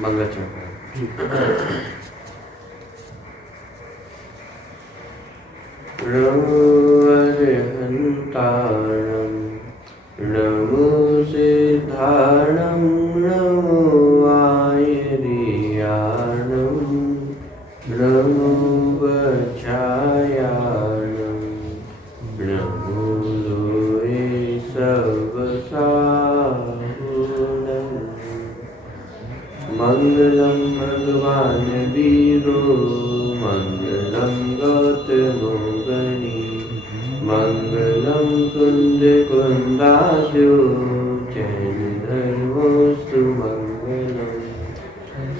मंगलचरण हंतारणं नमो सिद्धारणं नमो आयर्याणं नमो वज्रायाणं नमो लोये सर्वसाहुनं मंगलम भगवान वीरो मंगलम गौतमो गणी मंगलम कुंद कुंदास्यो जैन धर्मोस्तु मंगलम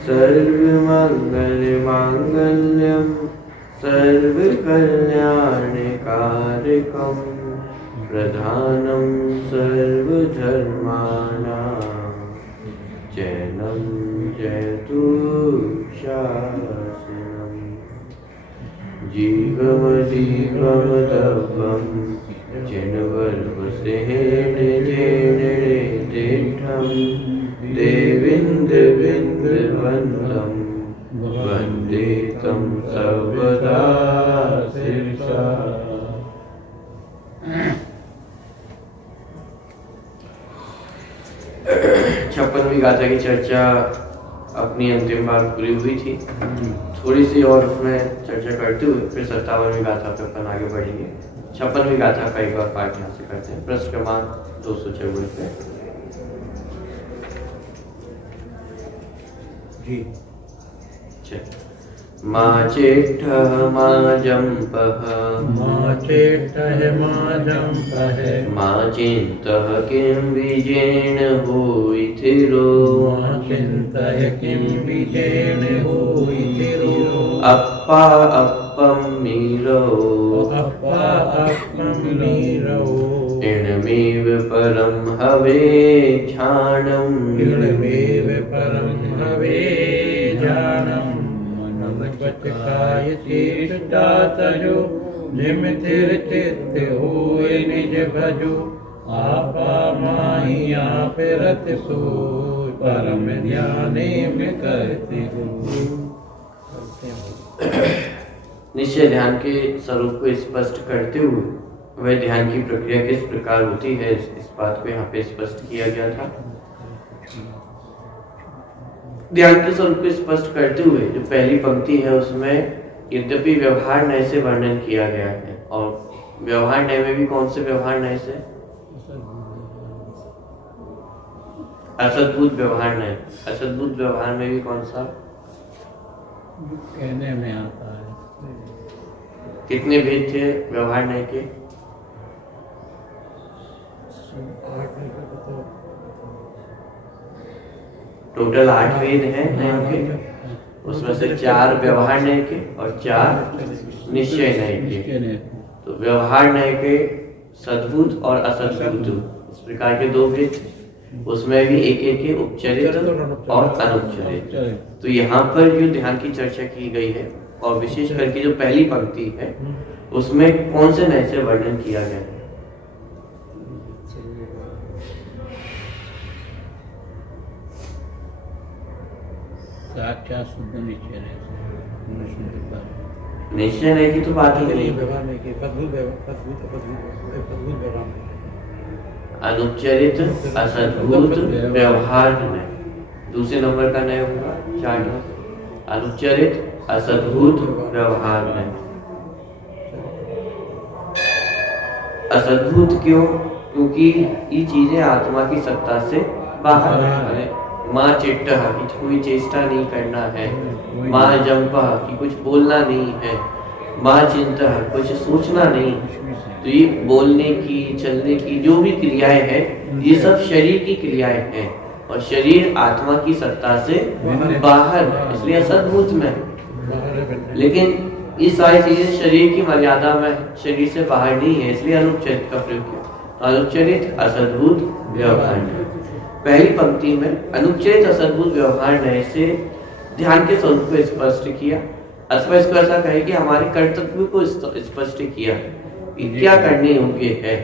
सर्वमंगल मांगल्यम सर्वकल्याणकारकम प्रधानम सर्वधर्माणां जैनं जयतु शासनम् जीवम जीवम तपम जिनवर्वसेन जेन तीर्थम देविंद विंदवंदम वंदे तं सर्वदा शिरसा। छप्पनवीं गाथा की चर्चा अपनी अंतिम बार पूरी हुई थी। थोड़ी सी और उसमें चर्चा करते हुए फिर 57वीं गाथा पे अपन आगे बढ़ेंगे। 56वीं गाथा का एक बार पाठ यहाँ से करते हैं। पृष्ठ क्रमांक 254 पे जी। माँ चेट्ठः माँ जम्पः माँ चेट्ठः माँ जम्पः माँ चिन्तः किं विजेन होइथिरो माँ चिन्तः किं विजेन होइथिरो अप्पा अप्पं मीरो अप्पा अप्पं मीरो इणमेव परं हवे क्षाणम् इणमेव परं हवे क्षाणम् काय तीर्थदातयो निमितिर चित्त होए निज भजो आपा माही आप रत सोय परम ध्याने में करते हो। निश्चय ध्यान के स्वरूप को स्पष्ट करते हुए वह ध्यान की प्रक्रिया किस प्रकार होती है इस बात को यहाँ पे स्पष्ट किया गया था। ध्यान के स्वरूप को स्पष्ट करते हुए जो पहली पंक्ति है उसमें यद्यपि व्यवहार नय से वर्णन किया गया है और व्यवहार नय में भी कौन से व्यवहार नय से? असद्भुत व्यवहार नय। असद्भुत व्यवहार में भी कौन सा? कहने में आता है। कितने भेद थे व्यवहार नय के? टोटल 8 वेद हैं नय के, उसमें से 4 व्यवहार नय के और 4 निश्चय नय के। तो व्यवहार नय के सद्भुत और असद्भुत इस प्रकार के 2 भेद, उसमें भी एक एक के उपचरित और अनुपचरित। तो यहाँ पर जो ध्यान की चर्चा की गई है और विशेष करके जो पहली पंक्ति है उसमें कौन से नय से वर्णन किया गया है? साक्षात शुद्ध निश्चय नहीं की तो बात ही नहीं। अनुपचरित असद्भुत व्यवहार नय दूसरे नंबर का नय होगा 4 नंबर। अनुपचरित असद्भुत व्यवहार नय। असद्भुत क्यों? क्योंकि ये चीजें आत्मा की सत्ता से बाहर है। माँ चेट्टः कि कोई चेष्टा नहीं करना है। माँ जम्पः कि कुछ बोलना नहीं है। माँ चिंतः कुछ सोचना नहीं। तो ये बोलने की चलने की जो भी क्रियाएं हैं ये सब शरीर की क्रियाएं हैं और शरीर आत्मा की सत्ता से बाहर है, इसलिए असद्भुत में। लेकिन ये सारी चीजें शरीर की मर्यादा में, शरीर से बाहर नहीं है, इसलिए अनुपचरित का प्रयोग किया। अनुपचरित असद्भुत व्यवहार नय। पहली पंक्ति में अनुपचरित असद्भुत व्यवहार नय से ध्यान के स्वरूप को स्पष्ट किया अथवा इसको ऐसा कहे कि हमारे कर्तव्य को स्पष्ट किया कि क्या करने योग्य है।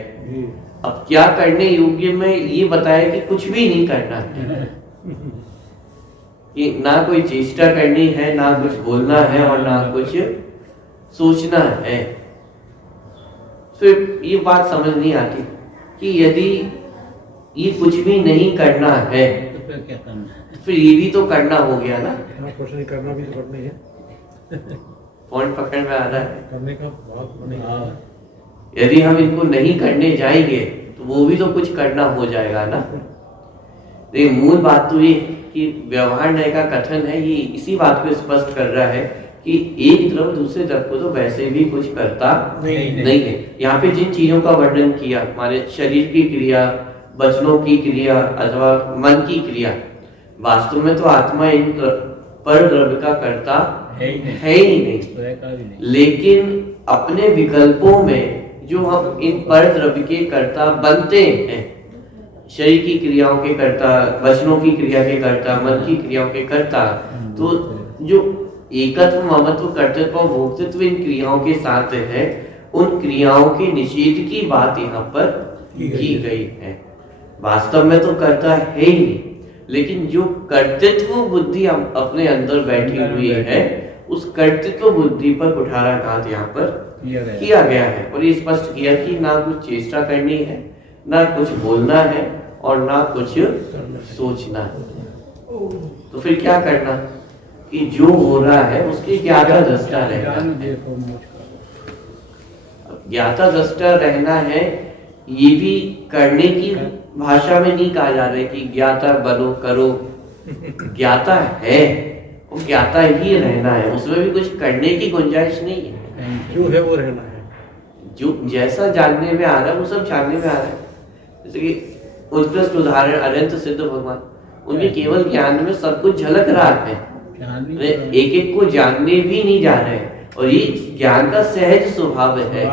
अब क्या करने योग्य में ये बताया कि कुछ भी नहीं करना है। कि ना कोई चेष्टा करनी है, ना कुछ बोलना है और ना कुछ सोचना है। फिर ये बात समझ नहीं आती कि यदि ये कुछ भी नहीं करना है तो फिर क्या करना है? फिर ये भी तो करना हो गया ना। कुछ नहीं करना भी तो करना ही है, पॉइंट पकड़ में आ रहा है। करने का बहुत बने। हाँ, यदि हम इनको नहीं करने जाएंगे तो वो भी तो कुछ करना हो जाएगा ना। देखिए मूल बात तो ये कि व्यवहार न्याय का कथन है, ये इसी बात को स्पष्ट कर रहा है कि एक द्रव्य दूसरे द्रव्य को तो वैसे भी कुछ करता नहीं है। यहाँ पे जिन चीजों का वर्णन किया, हमारे शरीर की क्रिया, वचनों की क्रिया अथवा मन की क्रिया, वास्तव में तो आत्मा इन पर द्रव्य का कर्ता है ही नहीं, है ही नहीं। स्वयं का भी नहीं। लेकिन अपने विकल्पों में जो हम इन पर द्रव्य के कर्ता बनते हैं, शरीर की क्रियाओं के कर्ता, वचनों की क्रिया के कर्ता, मन की क्रियाओं के कर्ता, तो जो एकत्व ममत्व कर्तृत्व और भोक्तृत्व इन क्रियाओं के साथ है, उन क्रियाओं के निषेध की बात यहाँ पर की गई है। वास्तव में तो कर्ता है ही नहीं, लेकिन जो कर्तृत्व बुद्धि अपने अंदर बैठी हुई है, उस कर्तृत्व बुद्धि पर कुठाराघात यहाँ पर किया गया है। और ये स्पष्ट किया कि ना कुछ चेष्टा करनी है, ना कुछ बोलना है और ना कुछ सोचना है। तो फिर क्या करना कि जो हो रहा है उसकी ज्ञाता दृष्टा रहना है। ज्ञाता दृष्टा रहना है, ये भी करने की भाषा में नहीं कहा जा रहा है कि ज्ञाता बनो करो। ज्ञाता है, वो ज्ञाता ही रहना है, उसमें भी कुछ करने की गुंजाइश नहीं है। जो है वो रहना है, जो जैसा जानने में आ रहा है वो सब जानने में आ रहा है। जैसे कि उत्कृष्ट उदाहरण अनंत सिद्ध भगवान, उनके केवल ज्ञान में सब कुछ झलक रहा है, एक एक को जानने भी नहीं जा रहे हैं। और ये ज्ञान का सहज स्वभाव है,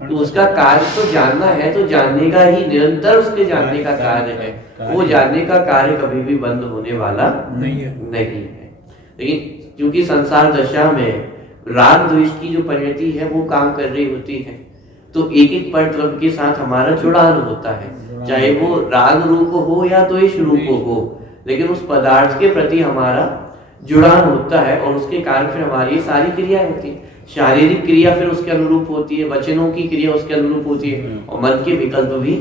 तो उसका कार्य तो जानना है, तो जानने का ही निरंतर उसके जानने का कार्य है। वो जानने का कार्य कभी भी बंद होने वाला नहीं है। लेकिन क्योंकि संसार दशा में राग द्वेष की जो परिणति है वो काम कर रही होती है, तो एक एक पर द्रव्य के साथ हमारा जुड़ाव होता है, चाहे वो राग रूप हो या द्वेष रूप हो, लेकिन उस पदार्थ के प्रति हमारा जुड़ाव होता है और उसके कारण फिर हमारी सारी क्रियाएं होती है। शारीरिक क्रिया फिर उसके अनुरूप होती है, वचनों की क्रिया उसके अनुरूप होती है और मन के विकल्प भी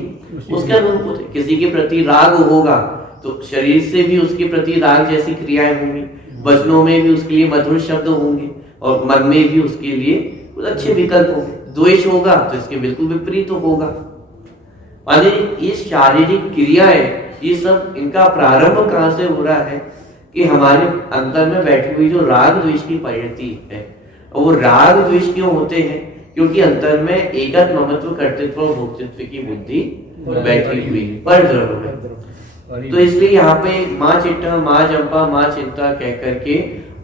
उसके अनुरूप होते हैं। किसी के प्रति राग होगा तो शरीर से भी उसके प्रति राग जैसी क्रियाएं होंगी, वचनों में भी उसके लिए मधुर शब्द होंगे और मन में भी उसके लिए कुछ अच्छे विकल्प होंगे। द्वेष होगा तो इसके बिल्कुल विपरीत होगा। माने ये शारीरिक क्रियाएं, ये सब इनका प्रारंभ कहाँ से हो रहा है कि हमारे अंदर में बैठी हुई जो राग द्वेष की परिणति है, और वो राग द्वेष क्यों होते हैं? क्योंकि अंतर में एकत्व ममत्व कर्तृत्व और भोक्तृत्व की बुद्धि बैठी हुई पर द्रव्य में। तो इसलिए यहाँ पे माँ चिट्ठा, माँ जंपा, माँ चिंता कह करके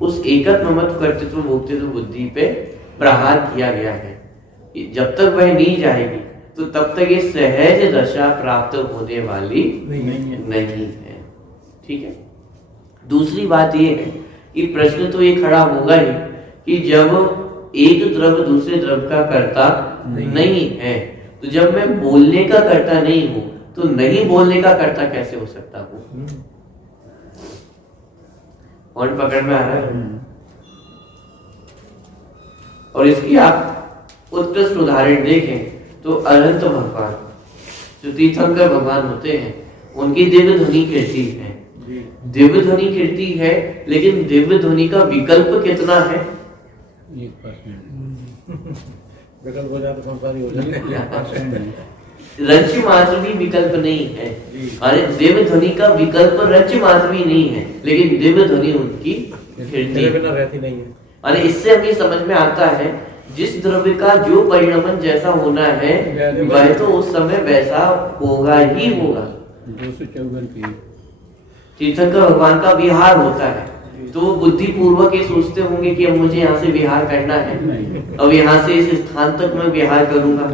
उस एकत्व ममत्व कर्तृत्व भोक्तृत्व बुद्धि पे प्रहार किया गया है। जब तक वह नहीं जाएगी तो तब तक ये सहज दशा प्राप्त होने वाली नहीं है। ठीक है। दूसरी बात ये है कि प्रश्न तो ये खड़ा होगा ही कि जब एक द्रव्य दूसरे द्रव्य का कर्ता नहीं है, तो जब मैं बोलने का कर्ता नहीं हूं तो नहीं बोलने का कर्ता कैसे हो सकता हूं? पॉइंट पकड़ में आ रहा है? और इसकी आप उत्कृष्ट उदाहरण देखें तो अनंत भगवान जो तीर्थंकर भगवान होते हैं, उनकी दिव्य ध्वनि कीर्ति है। दिव्य ध्वनि कीर्ति है, लेकिन दिव्य ध्वनि का विकल्प कितना है? 1% विकल्प हो जाए तो संसारी हो जाए। रच मात्र भी विकल्प नहीं है। अरे दिव्य ध्वनि का विकल्प रच मात्र भी नहीं है, लेकिन दिव्य ध्वनि उनकी कीर्ति बिना रहती नहीं है। अरे इससे हमें समझ में आता है जिस द्रव्य का जो परिणमन जैसा होना है वह तो उस समय वैसा होगा ही होगा। 254 की तीर्थंकर भगवान का विहार होता है तो वो बुद्धि पूर्वक ये सोचते होंगे कि अब मुझे यहाँ से विहार करना है, अब यहाँ से इस स्थान तक मैं विहार करूंगा।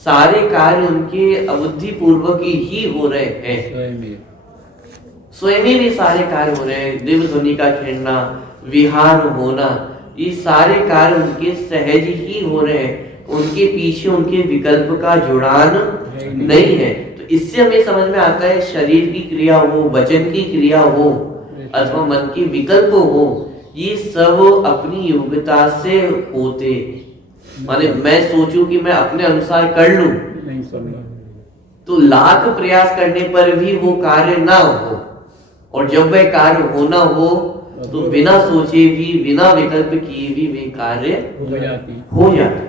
सारे कार्य उनके अबुद्धि पूर्वक ही हो रहे हैं, स्वयं भी सारे कार्य हो रहे हैं। दिव्य ध्वनि का खेलना, विहार होना, ये सारे कार्य उनके सहज ही हो रहे हैं, उनके पीछे उनके विकल्प का जुड़ान नहीं है। तो इससे हमें समझ में आता है शरीर की क्रिया हो, वचन की क्रिया हो, अथवा मन के विकल्प हो, ये सब अपनी योग्यता से होते। माने मैं सोचूं कि मैं अपने अनुसार कर लूं, नहीं संभव। तो लाख प्रयास करने पर भी वो कार्य ना हो, और जब वह कार्य होना हो तो बिना सोचे भी, बिना विकल्प किए भी वे कार्य हो जाती।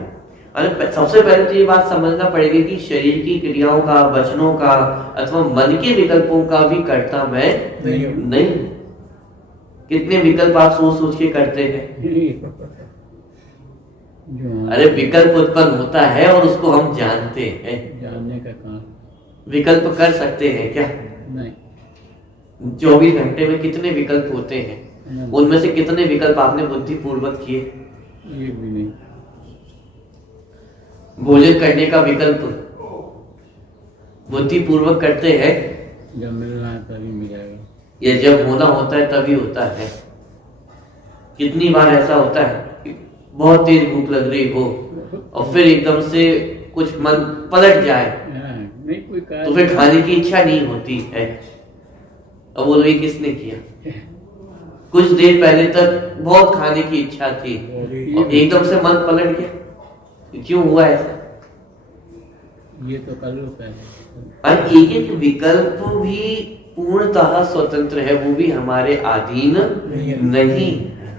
अरे सबसे पहले तो ये बात समझना पड़ेगी कि शरीर की क्रियाओं का, वचनों का अथवा मन के विकल्पों का भी करता मैं नहीं। कितने विकल्प आप सोच सोच के करते हैं? अरे विकल्प उत्पन्न होता है और उसको हम जानते हैं। जानने का काम। विकल्प कर सकते हैं क्या? नहीं। 24 घंटे में कितने विकल्प होते हैं? उनमें से कितने विकल्प आपने बुद्धिपूर्वक किए? एक भी नहीं। भोजन करने का विकल्प बुद्धिपूर्वक करते हैं? जब मिलना है तभी मिलेगा, या जब होना होता है तभी होता है? कितनी बार ऐसा होता है कि बहुत तेज भूख लग रही हो और फिर एकदम से कुछ मन पलट जाए, नहीं कोई तो फिर खाने की इच्छा नहीं होती है। अब बोलो ये किसने किया? कुछ देर पहले तक बहुत खाने की इच्छा थी और एकदम से मन पलट गया, क्यों हुआ ऐसा? ये तो कर लो पहले। और एक एक विकल्प भी पूर्णतः स्वतंत्र है, वो भी हमारे अधीन नहीं है।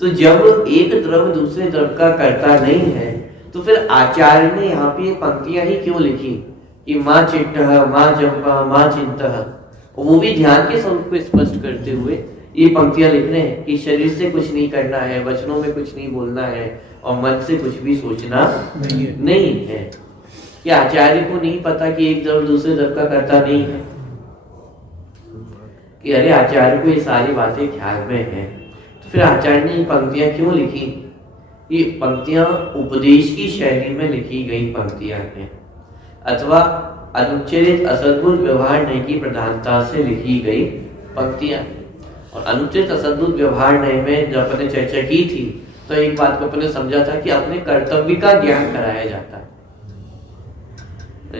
तो जब एक द्रव दूसरे द्रव का कर्ता नहीं है, तो फिर आचार्य ने यहाँ पे ये पंक्तियां ही क्यों लिखी कि माँ चिट्टः, माँ जपः, माँ चिंतः? वो भी ध्यान के स्वरूप को स्पष्ट करते हुए ये पंक्तियां लिख रहे हैं कि शरीर से कुछ नहीं करना है, वचनों में कुछ नहीं बोलना है और मन से कुछ भी सोचना नहीं है। कि आचार्य को नहीं पता कि एक द्रव दूसरे द्रव का कर्ता नहीं है? कि अरे आचार्य को ये सारी बातें ख्याल में है, तो फिर आचार्य ने ये पंक्तियां क्यों लिखी? ये पंक्तियां उपदेश की शैली में लिखी गई पंक्तियां हैं, अथवा अनुच्चरित असद्भुत व्यवहार नय की प्रधानता से लिखी गई पंक्तियां। और अनुचित असद्भुत व्यवहार नय में जब अपने चर्चा की थी, तो एक बात को अपने समझा था कि अपने कर्तव्य का ज्ञान कराया जाता है।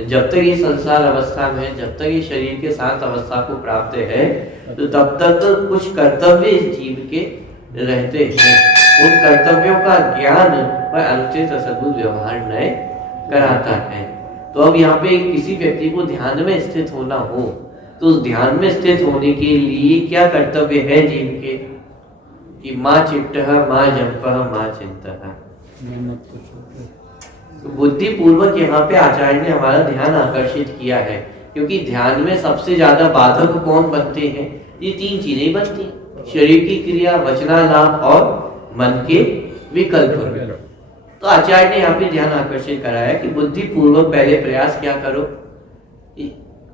जब तक ये संसार अवस्था में, जब तक ये शरीर के साथ अवस्था को प्राप्त है, तो तब तक कुछ कर्तव्य इस जीव के रहते हैं। उन कर्तव्यों का ज्ञान वह अनुचित असद्भुत व्यवहार नय कराता है। तो अब यहाँ पे किसी व्यक्ति को ध्यान में स्थित होना हो, तो उस ध्यान में स्थित होने के लिए क्या कर्तव्य है जीव के? कि माँ चिट्टः, माँ जपः, माँ चिंतः। तो बुद्धिपूर्वक यहाँ पे आचार्य ने हमारा ध्यान आकर्षित किया है, क्योंकि ध्यान में सबसे ज्यादा बाधक कौन बनते हैं? ये तीन चीजें बनती हैं, शरीर की क्रिया, वचनालाप और मन के विकल्प। तो आचार्य ने यहाँ पे ध्यान आकर्षित कराया कि बुद्धिपूर्वक पहले प्रयास क्या करो,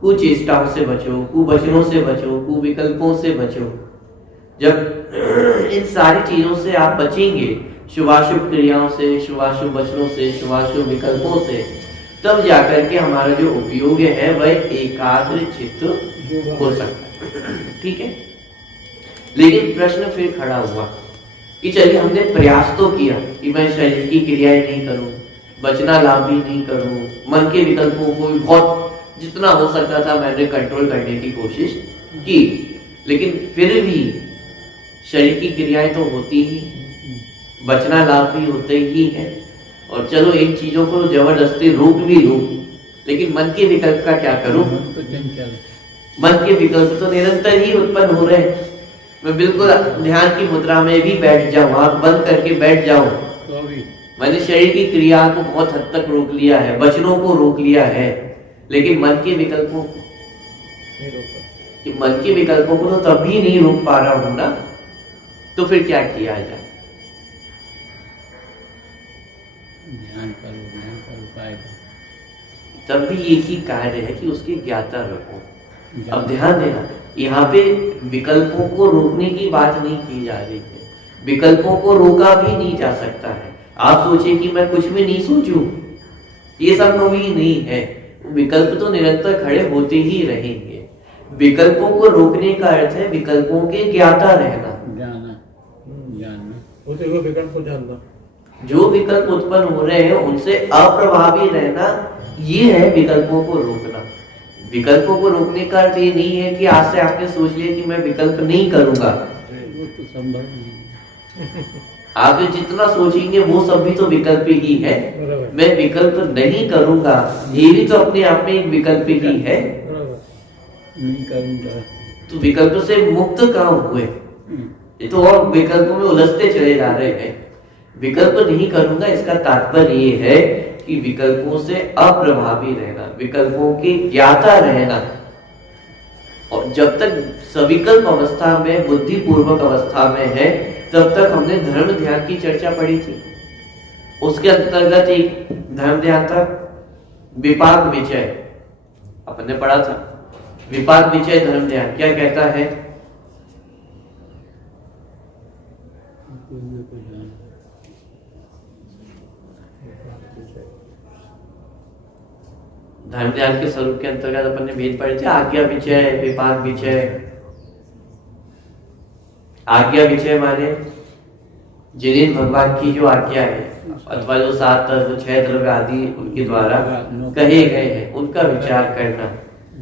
कुचेष्टाओं से बचो, कुवचनों से बचो, कुविकल्पों से बचो। जब इन सारी चीजों से आप बचेंगे, शुभाशुभ क्रियाओं से, शुभाशुभ वचनों से, शुभाशुभ विकल्पों से, तब जाकर के हमारा जो उपयोग है वह एकाग्र चित्त हो सकता है। ठीक है, लेकिन प्रश्न फिर खड़ा हुआ कि चलिए हमने प्रयास तो किया कि मैं शरीर की क्रियाएं नहीं करूं, वचनालाप भी नहीं करूं, मन के विकल्पों को भी बहुत जितना हो सकता था मैंने कंट्रोल करने की कोशिश की, लेकिन फिर भी शरीर की क्रियाएं तो होती ही, वचनालाप भी होते ही है, और चलो इन चीजों को जबरदस्ती रोक भी लूं, लेकिन मन के विकल्प का क्या करूं? मन के विकल्प तो निरंतर ही उत्पन्न हो रहे हैं। मैं बिल्कुल ध्यान की मुद्रा में भी बैठ जाऊं, आंख बंद करके बैठ जाऊं, मैंने शरीर की क्रिया को बहुत हद तक रोक लिया है, वचनों को रोक लिया है, लेकिन मन के विकल्पों को तो तभी नहीं रोक पा रहा हूं ना, तो फिर क्या किया जाए? ध्यान पर उपाय। तब भी एक ही कार्य है कि उसकी ज्ञाता रखो। अब ध्यान देना, यहाँ पे विकल्पों को रोकने की बात नहीं की जा रही है, विकल्पों को रोका भी नहीं जा सकता है। आप सोचे कि मैं कुछ भी नहीं सोचूं, ये संभव ही नहीं है। विकल्प तो निरंतर खड़े होते ही रहेंगे। विकल्पों को रोकने का अर्थ है विकल्पों के ज्ञाता रहना, जानना, होते हुए विकल्प को जानना। जो विकल्प उत्पन्न हो रहे हैं उनसे अप्रभावी रहना, ये है विकल्पों को रोकना। विकल्पों को रोकने का अर्थ ये नहीं है कि आज से आपने सोच लिया कि मैं विकल्प नहीं करूंगा। वो तो संभव नहीं है। आप जितना सोचेंगे वो सब भी तो विकल्प ही है। बराबर मैं विकल्प नहीं करूंगा, ये भी तो अपने आप में एक विकल्प ही है। बराबर नहीं करूँगा। तो विकल्प से मुक्त कहाँ हुए? ये तो और विकल्पों में उलझते चले जा रहे हैं। विकल्प नहीं करूंगा इसका तात्पर्य ये है कि विकल्पों से अप्रभावी रहना, विकल्पों की ज्ञाता रहना। और जब तक सविकल्प अवस्था में, बुद्धिपूर्वक अवस्था में है, तब तक हमने धर्म ध्यान की चर्चा पढ़ी थी। उसके अंतर्गत एक धर्म ध्यान था विपाक विचय, अपन ने पढ़ा था। विपाक विचय धर्म ध्यान क्या कहता है? धर्म ध्यान के स्वरूप के अंतर्गत अपन ने भेद पढ़े थे, आज्ञा विचय, विपाक विचय। आज्ञा विचय माने जिन्हें भगवान की जो आज्ञा है अथवा जो 7 तत्व 6 द्रव्य आदि उनके द्वारा कहे गए हैं उनका विचार करना,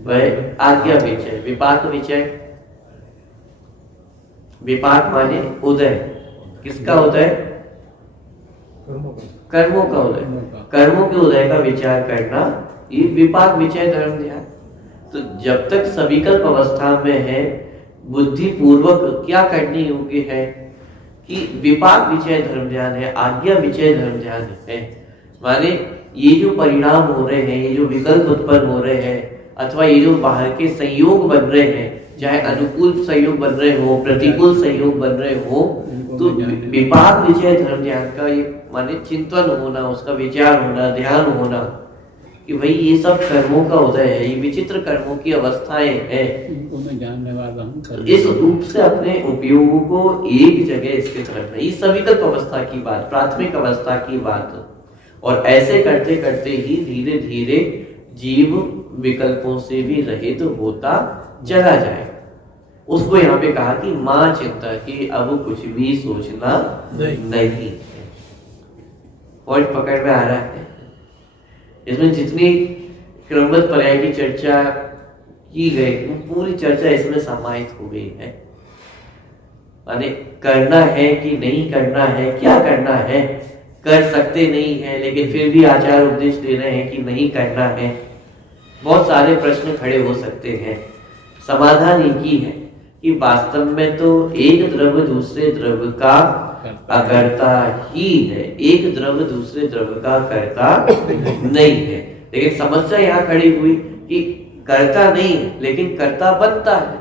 वह आज्ञा विचय। विपाक विचय, विपाक माने उदय। किसका उदय? कर्मों का उदय। कर्मों के उदय का विचार करना, ये विपाक विचय धर्म ध्यान। तो जब तक सविकल्प अवस्था में है, बुद्धि पूर्वक क्या करने योग्य है कि विपाक विचय धर्म ध्यान है, आज्ञा विचय धर्म ध्यान है। माने ये जो परिणाम हो रहे हैं, ये जो विकल्प उत्पन्न हो रहे हैं, अथवा ये जो बाहर के संयोग बन रहे हैं, चाहे अनुकूल संयोग बन रहे हो, प्रतिकूल संयोग बन रहे हो, तो विपाक विचय धर्म ध्यान का ये माने चिंतन होना, उसका विचार होना, ध्यान होना कि भाई ये सब कर्मों का उदय है, ये विचित्र कर्मों की अवस्थाएं हैं। इनको मैं जानने वाला हूँ। इस रूप से अपने उपयोगों को एक जगह स्थित रखना, ये सविकल्प अवस्था की बात, प्राथमिक अवस्था की बात। और ऐसे करते करते ही धीरे धीरे जीव विकल्पों से भी रहित होता चला जाए। उसको यहाँ पे कहा कि मां चिंता कि अब कुछ भी सोचना नहीं है। पॉइंट पकड़ में आ रहा है? इसमें जितनी क्रमबद्ध पर्याय की चर्चा की गई, वो पूरी चर्चा इसमें समाहित हो गई है। माने करना है कि नहीं करना है, क्या करना है, कर सकते नहीं है लेकिन फिर भी आचार उपदेश दे रहे हैं कि नहीं करना है। बहुत सारे प्रश्न खड़े हो सकते हैं। समाधान एक ही है कि वास्तव में तो एक द्रव्य दूसरे द्रव्य का अकर्ता ही है, एक द्रव्य दूसरे द्रव्य का कर्ता नहीं है। लेकिन समस्या यहाँ खड़ी हुई कि कर्ता नहीं है लेकिन कर्ता बनता है।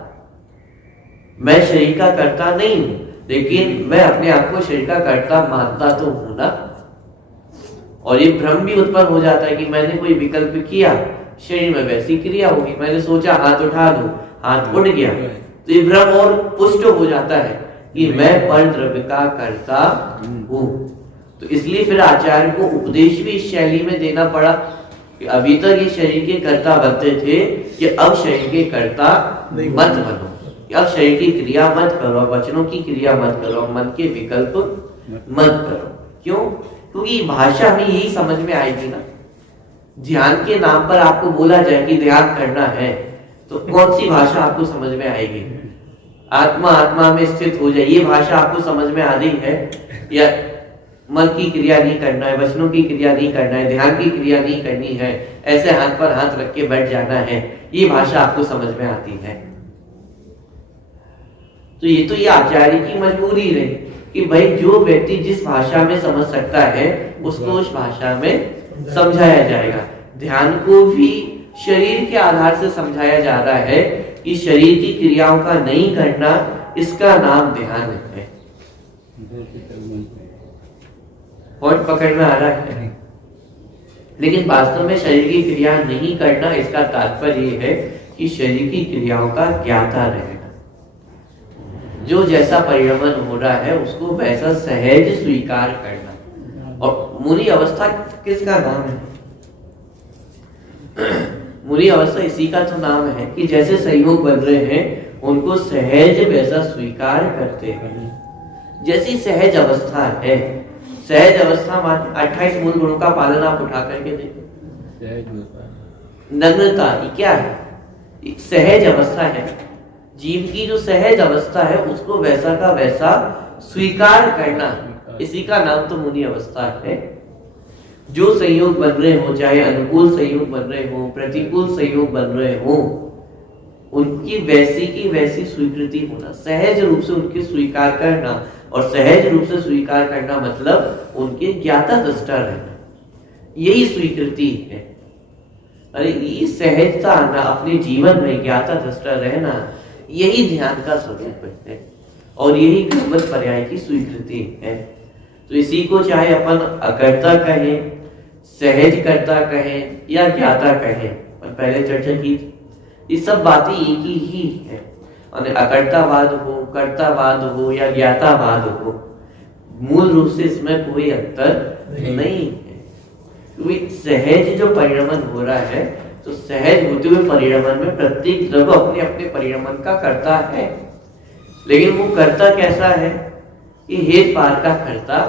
मैं शरीर का कर्ता नहीं हूं लेकिन मैं अपने आप को शरीर का कर्ता मानता तो हूं ना। और ये भ्रम भी उत्पन्न हो जाता है कि मैंने कोई विकल्प किया, शरीर में वैसी क्रिया होगी, मैंने सोचा हाथ उठा दूं, हाथ उठ गया, तो ये भ्रम और पुष्ट हो जाता है कि मैं पर द्रव्य का कर्ता हूं। तो इसलिए फिर आचार्य को उपदेश भी इस शैली में देना पड़ा कि अभी तक ये शरीर के कर्ता बनते थे कि अब शरीर के कर्ता मत बनो, अब शरीर की क्रिया मत करो, वचनों की क्रिया मत करो, मन के विकल्प मत करो। क्यों? क्योंकि भाषा में यही समझ में आएगी ना। ध्यान के नाम पर आपको बोला जाए कि ध्यान करना है तो कौन सी भाषा आपको समझ में आएगी? आत्मा आत्मा में स्थित हो जाए, ये भाषा आपको समझ में आ रही है? या मन की क्रिया नहीं करना है, वचनों की क्रिया नहीं करना है, ध्यान की क्रिया नहीं करनी है, ऐसे हाथ पर हाथ रख के बैठ जाना है, ये भाषा आपको समझ में आती है? तो ये आचार्य की मजबूरी रही कि भाई जो व्यक्ति जिस भाषा में समझ सकता है उसको उस भाषा में समझाया जाएगा। ध्यान को भी शरीर के आधार से समझाया जा रहा है कि शरीर की क्रियाओं का नहीं करना, इसका नाम ध्यान है। पॉइंट पकड़ में आ रहा है? लेकिन वास्तव में शरीर की क्रिया नहीं करना, इसका तात्पर्य ये है कि शरीर की क्रियाओं का ज्ञाता रहना, जो जैसा परिणमन हो रहा है उसको वैसा सहज स्वीकार करना। और मुनि अवस्था किसका नाम है? मुनि अवस्था इसी का तो नाम है कि जैसे संयोग बन रहे हैं उनको सहज वैसा स्वीकार करते हैं। जैसी सहज अवस्था है, सहज अवस्था मान 28 मूल गुणों का पालन आप उठा करके देखो। नग्नता क्या है? एक सहज अवस्था है, जीव की जो सहज अवस्था है उसको वैसा का वैसा स्वीकार करना, इसी का नाम तो मुनि अवस्था है। जो संयोग बन रहे हो, चाहे अनुकूल संयोग बन रहे हो, प्रतिकूल संयोग बन रहे हो, उनकी वैसी की वैसी स्वीकृति होना, सहज रूप से उनके स्वीकार करना। और सहज रूप से स्वीकार करना मतलब उनके ज्ञाता दृष्टा रहना, यही स्वीकृति है। अरे ये सहजता आना, अपने जीवन में ज्ञाता दृष्टा रहना, यही ध्यान का स्वरूप है और यही कर्मठ पर्याय की स्वीकृति है। तो इसी को चाहे अपन अकर्ता कहें, सहज कर्ता कहें या ज्ञाता कहें, और पहले चर्चा की थी, ये सब बातें एक ही है। और अकर्तावाद हो, कर्तावाद हो या ज्ञातावाद हो, मूल रूप से इसमें कोई अंतर नहीं है। क्योंकि सहज जो परिणमन हो रहा है, तो सहज होते हुए परिणमन में प्रत्येक द्रव्य अपने अपने परिणमन का कर्ता है। लेकिन वो कर्ता कैसा है? ये हेत पार का कर्ता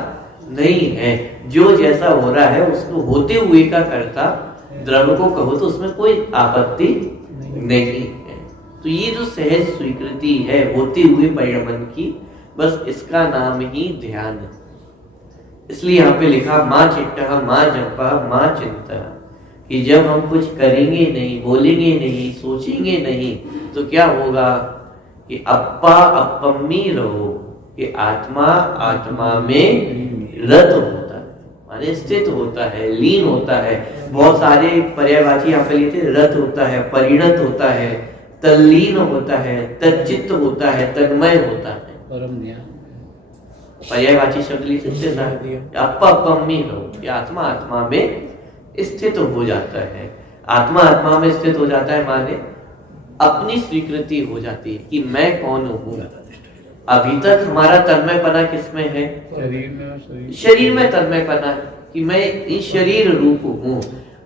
नहीं है। जो जैसा हो रहा है उसको होते हुए का कर्ता द्रव्य को कहो तो उसमें कोई आपत्ति नहीं है। तो ये जो सहज स्वीकृति है होते हुए परिणमन की, बस इसका नाम ही ध्यान है। इसलिए यहाँ पे लिखा माँ चिट्टः माँ जपः माँ चिंतः, कि जब हम कुछ करेंगे नहीं, बोलेंगे नहीं, सोचेंगे नहीं, तो क्या होगा कि अप्पा अपम्मी रहो, कि आत्मा आत्मा में रत होता है, माने स्थित होता है, लीन होता है। बहुत सारे पर्यायवाची यहाँ पे लिए थे, रत होता है, परिणत होता है, तल्लीन होता है, तच्चित्त होता है, तन्मय होता है। परम ध्यान पर्यायवाची शब्द लिए अप्पा अपम्मी रहो, कि आत्मा आत्मा में स्थित हो जाता है। आत्मा आत्मा में स्थित हो जाता है माने अपनी स्वीकृति हो जाती है कि मैं कौन हूँ। अभी तक हमारा तन्मयपना किसमें है? शरीर में तन्मयपना है कि मैं इस शरीर रूप हूँ।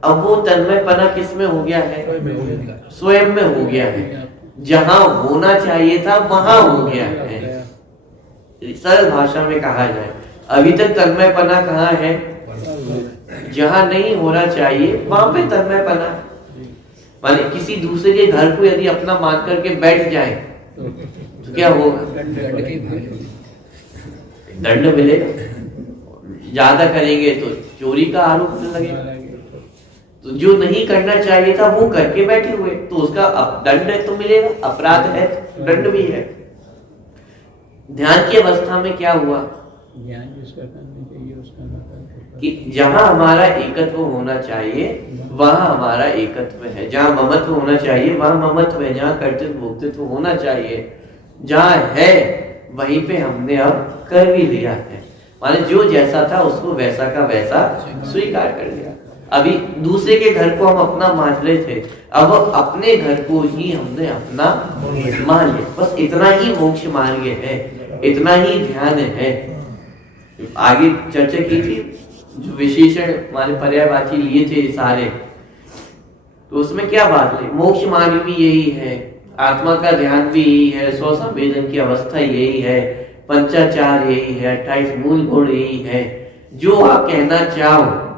अब वो तन्मयपना किसमें हो गया है? स्वयं में हो गया है। जहां होना चाहिए था वहां हो गया है। सरल भाषा में कहा जाए, अभी तक तन्मयपना कहाँ है? जहां नहीं होना चाहिए वहां पे तन्मयपना। माने किसी दूसरे के घर को यदि अपना मान करके बैठ जाए तो क्या होगा? दंड मिलेगा। ज्यादा करेंगे तो चोरी का आरोप लगेगा। तो जो नहीं करना चाहिए था वो करके बैठे हुए, तो उसका दंड तो मिलेगा, अपराध है, दंड भी है। ध्यान की अवस्था में क्या हुआ? ध्यान जिसका करना चाहिए उसका ना कि जहां हमारा एकत्व होना चाहिए वहां हमारा एकत्व है, जहां ममत्व होना चाहिए वहां ममत्व है, जहां कर्तृत्व भोक्तृत्व होना चाहिए जहां है वहीं पे हमने अब कर भी लिया है। माने जो जैसा था उसको वैसा का वैसा स्वीकार कर लिया। अभी दूसरे के घर को हम अपना मान रहे थे, अब अपने घर को ही हमने अपना मान लिया। बस इतना ही मोक्ष मार्ग है, इतना ही ध्यान है। आगे चर्चा की थी, जो विशेषण हमारे पर्यायवाची लिए थे सारे, तो उसमें क्या बात है? मोक्ष मार्ग भी यही है, आत्मा का ध्यान भी यही है, स्व संवेदन की अवस्था यही है, पंचाचार यही है, 28 मूल गुण यही है। जो आप कहना चाहो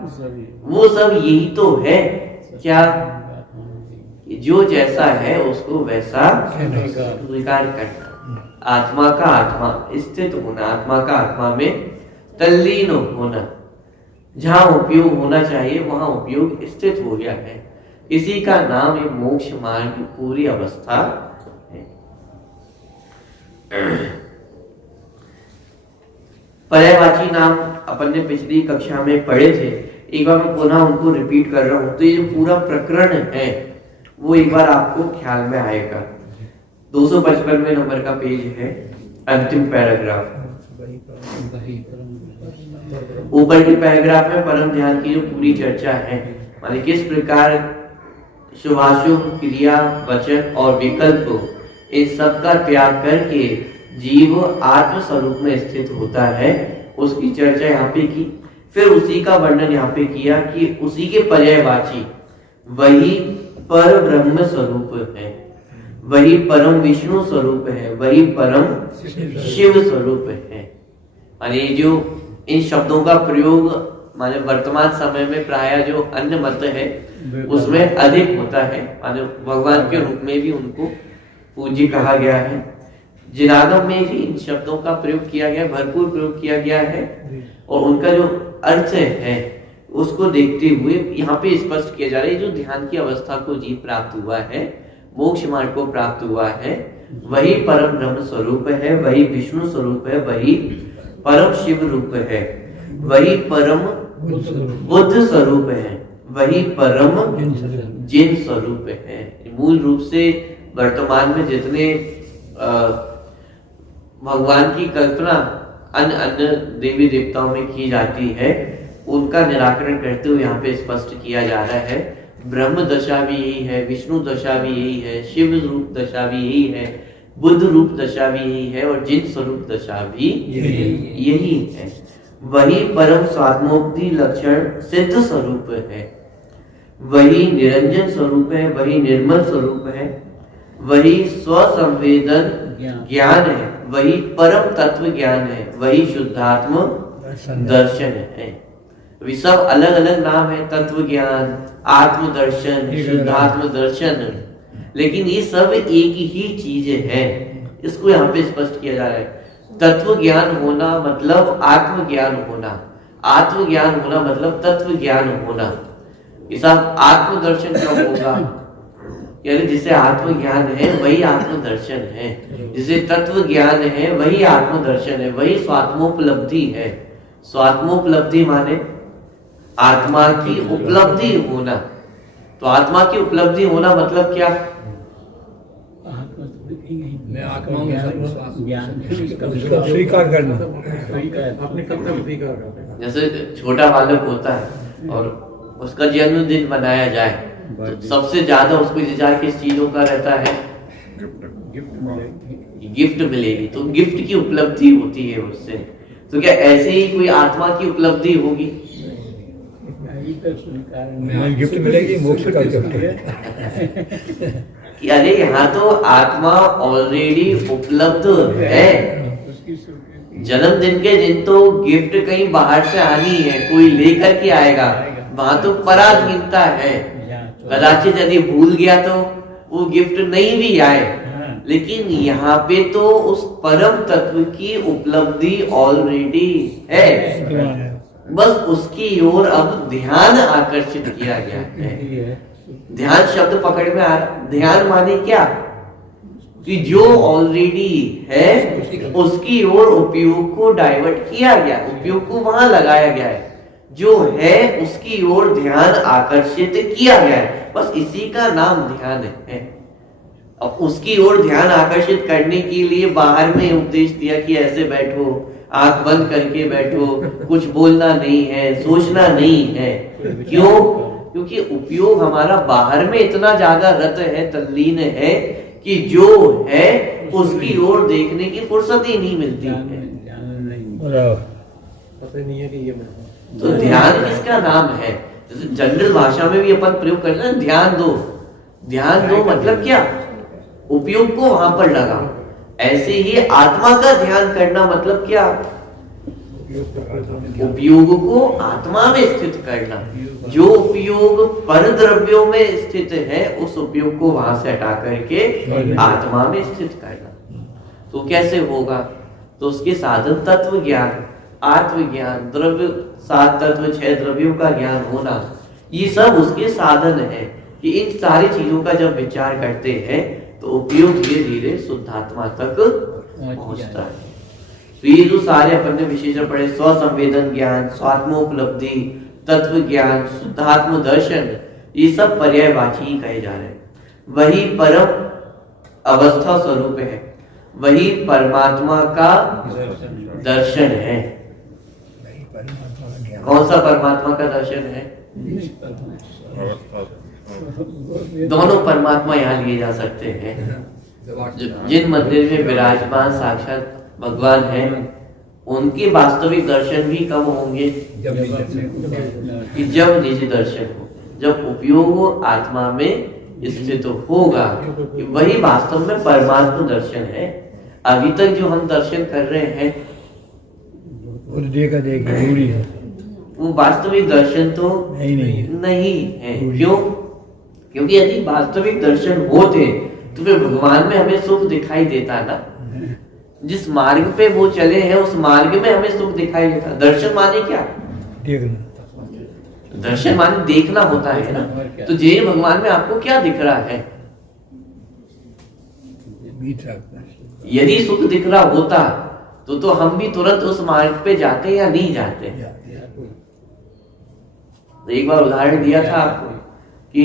वो सब यही तो है। क्या? जो जैसा है उसको वैसा स्वीकार करना, आत्मा का आत्मा स्थित होना, आत्मा का आत्मा में तल्लीन होना, जहां उपयोग होना चाहिए वहां उपयोग स्थित हो गया है। इसी का नाम ये मोक्ष मार्ग की पूरी अवस्था है। पर्यायवाची नाम अपन ने पिछली कक्षा में पढ़े थे, एक बार मैं पुनः उनको रिपीट कर रहा हूं। तो ये जो पूरा प्रकरण है वो एक बार आपको ख्याल में आएगा। 255वें नंबर का पेज है, अंतिम पैराग्राफ। ऊपर के पैराग्राफ में परम ध्यान की जो पूरी चर्चा है, माने किस प्रकार शुभाशुभ क्रिया वचन और विकल्प इन सब का त्याग करके जीव आत्म स्वरूप में स्थित होता है, उसकी चर्चा यहाँ पे की। फिर उसी का वर्णन यहाँ पे किया कि उसी के पर्यायवाची वही पर ब्रह्म स्वरूप है, वही परम विष्णु स्वरूप है, वही परम शिव स्वरूप है। माने जो इन शब्दों का प्रयोग माने वर्तमान समय में प्राय जो अन्य मत है उसमें अधिक होता है, माने भगवान के रूप में भी उनको पूज्य कहा गया है। जिनागम में भी इन शब्दों का प्रयोग किया गया, भरपूर प्रयोग किया गया है, और उनका जो अर्थ है उसको देखते हुए यहाँ पे स्पष्ट किया जा रहा है, जो ध्यान की अवस्था को जीव प्राप्त हुआ है, मोक्ष मार्ग को प्राप्त हुआ है, वही परम ब्रह्म स्वरूप है, वही विष्णु स्वरूप है, वही परम शिव रूप है, वही परम बुद्ध स्वरूप है, वही परम जिन स्वरूप है। मूल रूप से वर्तमान में जितने भगवान की कल्पना अन्य अन्य देवी देवताओं में की जाती है, उनका निराकरण करते हुए यहाँ पे स्पष्ट किया जा रहा है। ब्रह्म दशा भी यही है, विष्णु दशा भी यही है, शिव रूप दशा भी यही है, बुद्ध रूप दशा भी यही है, और जिन स्वरूप दशा भी यही है। वही परम स्वात्मोक्ति लक्षण सिद्ध स्वरूप है, वही निरंजन स्वरूप है, वही निर्मल स्वरूप है, वही स्वसंवेदन ज्ञान है, वही परम तत्व ज्ञान है, वही शुद्धात्म दर्शन है। वे सब अलग अलग नाम है, तत्व ज्ञान, आत्म दर्शन, शुद्धात्म दर्शन, लेकिन ये सब एक ही चीज है। इसको यहाँ पे स्पष्ट किया जा रहा है। तत्व ज्ञान होना मतलब आत्म ज्ञान होना, आत्म ज्ञान होना मतलब तत्व ज्ञान होना। ऐसा आत्म दर्शन कब होगा? यानी जिसे आत्म ज्ञान है वही आत्म दर्शन है, जिसे तत्व ज्ञान है वही आत्म दर्शन है, वही स्वात्मोपलब्धि है। स्वात्मोपलब्धि माने आत्मा की उपलब्धि होना। तो आत्मा की उपलब्धि होना मतलब क्या? मैं आत्मा हूँ, स्वीकार करना, अपने कर्तव्य स्वीकार करना। जैसे छोटा बालक होता है और उसका जन्मदिन मनाया जाए, तो सबसे ज्यादा उसको इंतजार किस चीजों का रहता है? गिफ्ट मिलेगी, तो गिफ्ट की उपलब्धि होती है उससे। तो क्या ऐसे ही कोई आत्मा की उपलब्धि होगी? गिफ्ट मिलेगी, मोक्ष का गिफ्ट है। कि अरे यहाँ तो आत्मा ऑलरेडी उपलब्ध है। जन्मदिन के दिन तो गिफ्ट कहीं बाहर से आनी है, कोई लेकर के आएगा, वहां तो पराधीनता है। कदाचित यदि भूल गया तो वो गिफ्ट नहीं भी आए, लेकिन यहाँ पे तो उस परम तत्व की उपलब्धि ऑलरेडी है, बस उसकी ओर अब ध्यान आकर्षित किया गया है। ध्यान शब्द पकड़ में आ रहा। ध्यान माने क्या? कि जो ऑलरेडी है उसकी ओर उपयोग को डाइवर्ट किया गया, उपयोग को वहां लगाया गया है। जो है उसकी ओर ध्यान आकर्षित किया गया है, बस इसी का नाम ध्यान है। अब उसकी ओर ध्यान आकर्षित करने के लिए बाहर में उपदेश दिया कि ऐसे बैठो, आंख बंद करके बैठो, कुछ बोलना नहीं है, सोचना नहीं है। क्यों? क्योंकि उपयोग हमारा बाहर में इतना ज्यादा रत है, तल्लीन है कि जो है उसकी ओर देखने की फुर्सत ही नहीं मिलती है। पता नहीं है कि ये मैं। तो ध्यान किसका नाम है? जैसे जनरल भाषा में भी अपन प्रयोग करते हैं, ध्यान दो। ध्यान दो मतलब क्या? उपयोग को वहां पर लगा। ऐसे ही आत्मा का ध्यान करना मतलब क्या? उपयोग को आत्मा में स्थित करना। जो उपयोग पर द्रव्यों में स्थित है उस उपयोग को वहां से हटा करके आत्मा में स्थित करना। तो कैसे होगा? तो उसके साधन तत्व ज्ञान, आत्मज्ञान, द्रव्य 7 तत्व 6 द्रव्यों का ज्ञान होना, ये सब उसके साधन है। कि इन सारी चीजों का जब विचार करते हैं तो उपयोग धीरे धीरे शुद्धात्मा तक पहुंचता है। तो ये जो सारे अपन ने विशेषण पढ़े, स्वसंवेदन ज्ञान, स्वात्मोपलब्धि, तत्व ज्ञान, शुद्धात्म दर्शन, ये सब पर्यायवाची कहे जा रहे हैं। वही परम अवस्था स्वरूप है, वही परमात्मा का दर्शन है। कौन सा परमात्मा का दर्शन है? दोनों परमात्मा यहाँ लिए जा सकते हैं। जिन मंदिर में विराजमान साक्षात भगवान है, उनके वास्तविक दर्शन भी कब होंगे? कि जब निज दर्शन हो, जब उपयोग आत्मा में स्थित होगा, कि वही वास्तव में परमात्मा दर्शन है। अभी तक जो हम दर्शन कर रहे हैं वो वास्तविक दर्शन तो नहीं है। क्यों? क्योंकि यदि वास्तविक दर्शन होते तो फिर भगवान में हमें सुख दिखाई देता ना। जिस मार्ग पे वो चले हैं उस मार्ग में हमें सुख दिखाई देता। दर्शन माने क्या? दर्शन माने देखना होता है ना। तो जैन भगवान में आपको क्या दिख रहा है? यदि सुख दिख रहा होता तो हम भी तुरंत उस मार्ग पे जाते या नहीं जाते? एक बार उदाहरण दिया था आपको कि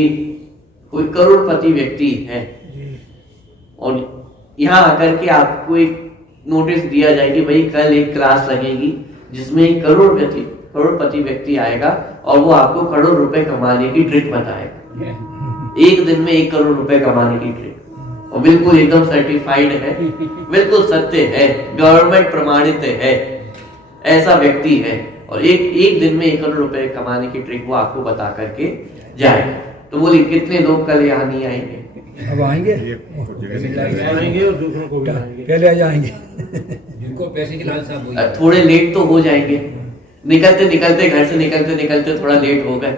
कोई करोड़पति व्यक्ति है और यहाँ आकर के आपको एक नोटिस दिया जाए कि भाई कल एक क्लास लगेगी जिसमें एक करोड़पति व्यक्ति आएगा और वो आपको करोड़ रुपए कमाने की ट्रिक बताएगा। एक दिन में 1 करोड़ रुपए कमाने की ट्रिक, और बिल्कुल एकदम सर्टिफाइड है, बिल्कुल सत्य है, गवर्नमेंट प्रमाणित है, ऐसा व्यक्ति है और एक दिन में 1 करोड़ रुपए कमाने की ट्रिक वो आपको बता करके जाए। तो बोले कितने लोग कल यहाँ नहीं आएंगे? अब आएंगे और दूसरों को भी लाएंगे। पहले आ जाएंगे। जिनको पैसे की लालसा थोड़े लेट तो हो जाएंगे, निकलते निकलते घर से निकलते थोड़ा लेट हो गए,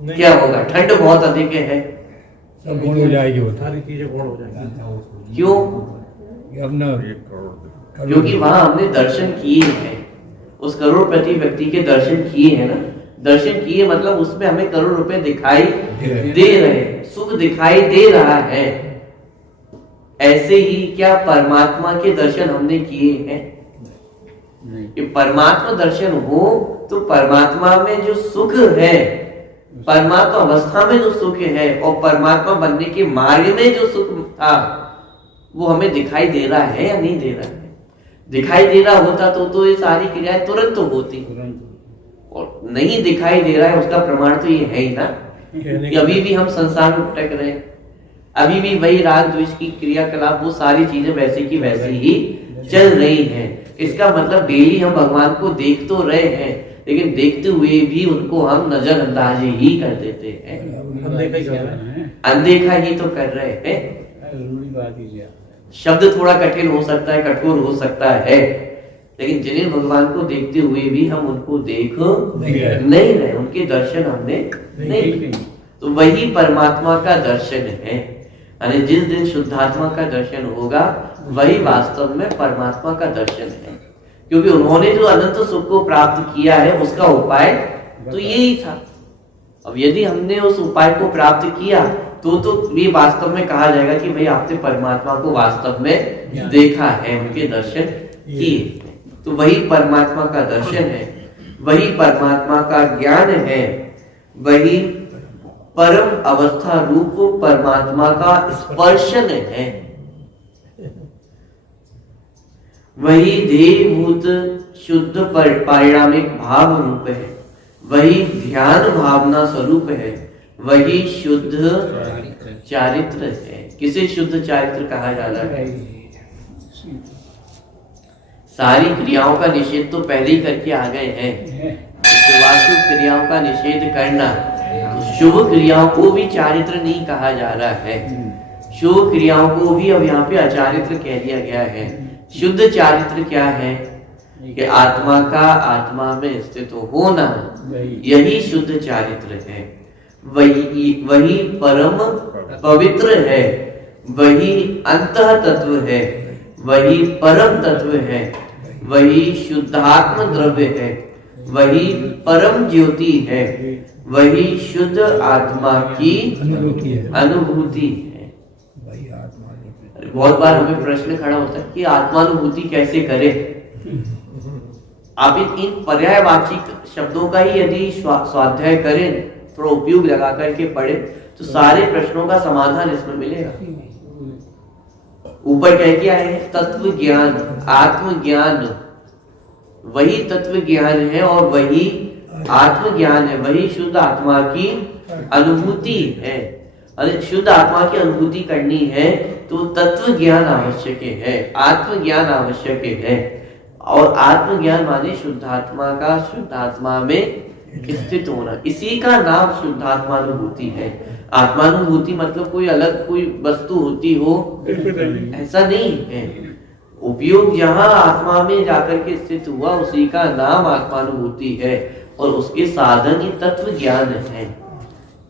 क्या होगा? ठंड बहुत अधिक है, सब गुण हो जाएगी, वो सारी चीजें गुण हो जाएंगी। क्यों? अब ना क्योंकि वहां हमने दर्शन किए हैं, उस करोड़पति व्यक्ति के दर्शन किए हैं ना। दर्शन किए मतलब उसमें हमें करोड़ रुपए दिखाई दे रहे, सुख दिखाई दे रहा है। ऐसे ही क्या परमात्मा के दर्शन हमने किए हैं? कि परमात्मा दर्शन हो तो परमात्मा में जो सुख है, परमात्मा अवस्था में जो सुख है और परमात्मा बनने के मार्ग में जो सुख था वो हमें दिखाई दे रहा है या नहीं दे रहा है? दिखाई दे रहा होता तो ये सारी क्रियाएं तुरंत तो होती, और नहीं दिखाई दे रहा है उसका प्रमाण तो ये है ही ना कि अभी भी हम संसार में भटक रहे हैं, अभी भी वही राग द्वेष की क्रियाकलाप, वो सारी चीजें वैसी की वैसी ही चल रही हैं। इसका मतलब डेली हम भगवान को देख तो रहे हैं लेकिन देखते हुए भी उनको हम नजरअंदाज ही कर देते हैं, अनदेखा ही तो कर रहे हैं। शब्द थोड़ा कठिन हो सकता है, कठोर हो सकता है, लेकिन जिन्हें भगवान को देखते हुए भी हम उनको देख नहीं रहे, उनके दर्शन हमने नहीं। तो वही परमात्मा का दर्शन है। यानी जिस दिन शुद्धात्मा का दर्शन होगा वही वास्तव में परमात्मा का दर्शन है, क्योंकि उन्होंने जो अनंत सुख को प्राप्त किया है उसका उपाय तो यही था। अब यदि हमने उस उपाय को प्राप्त किया तो ये वास्तव में कहा जाएगा कि भाई आपने परमात्मा को वास्तव में देखा है, उनके दर्शन किए। तो वही परमात्मा का दर्शन है, वही परमात्मा का ज्ञान है, वही परम अवस्था रूप परमात्मा का स्पर्शन है, वही देहभूत शुद्ध परिणामिक भाव रूप है, वही ध्यान भावना स्वरूप है, वही शुद्ध चारित्र है। किसे शुद्ध चारित्र कहा जा रहा है? सारी क्रियाओं का निषेध तो पहले ही करके आ गए हैं। शुभ क्रियाओं का निषेध करना, तो शुभ क्रियाओं को भी चारित्र नहीं कहा जा रहा है, शुभ क्रियाओं को भी अब यहाँ पे अचारित्र कह दिया गया है। शुद्ध चारित्र क्या है? कि आत्मा का आत्मा में स्थित होना, यही शुद्ध चारित्र है। वही परम पवित्र है, वही अंतः तत्व है, वही परम तत्व है, वही शुद्धात्म द्रव्य है, वही परम ज्योति है, वही शुद्ध आत्मा की अनुभूति है। बहुत बार हमें प्रश्न खड़ा होता है कि आत्मानुभूति कैसे करें। आप इन पर्यायवाचिक शब्दों का ही यदि स्वाध्याय करें, थोड़ा उपयोग लगा करके पढ़े, तो सारे प्रश्नों का समाधान इसमें मिलेगा। ऊपर क्या किया है? तत्व ज्ञान, आत्मज्ञान, वही तत्व ज्ञान है और वही आत्मज्ञान है, वही शुद्ध आत्मा की अनुभूति है। अरे शुद्ध आत्मा की अनुभूति करनी है तो तत्व ज्ञान आवश्यक है, आत्मज्ञान आवश्यक है। और आत्मज्ञान माने शुद्धात्मा का शुद्धात्मा में स्थित होना, इसी का नाम शुद्धात्मानुभूति है। आत्मानुभूति मतलब कोई अलग कोई वस्तु होती हो, ऐसा नहीं है। उपयोग जहां आत्मा में जाकर के स्थित हुआ उसी का नाम आत्मानुभूति है। और उसके साधन ही तत्व ज्ञान है।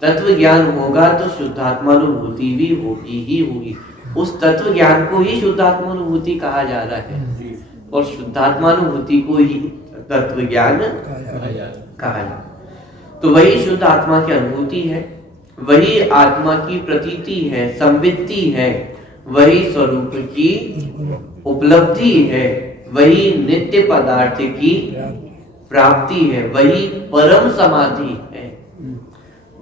तत्व ज्ञान होगा तो शुद्धात्मानुभूति भी होगी ही होगी। उस तत्व ज्ञान को ही शुद्धात्मानुभूति कहा जा रहा है और शुद्धात्मानुभूति को ही तत्व ज्ञान कहा जाए। तो वही शुद्ध आत्मा की अनुभूति है, वही आत्मा की प्रतीति है, संवित्ति है, वही स्वरूप की उपलब्धि है, वही नित्य पदार्थ की प्राप्ति है, वही परम समाधि है,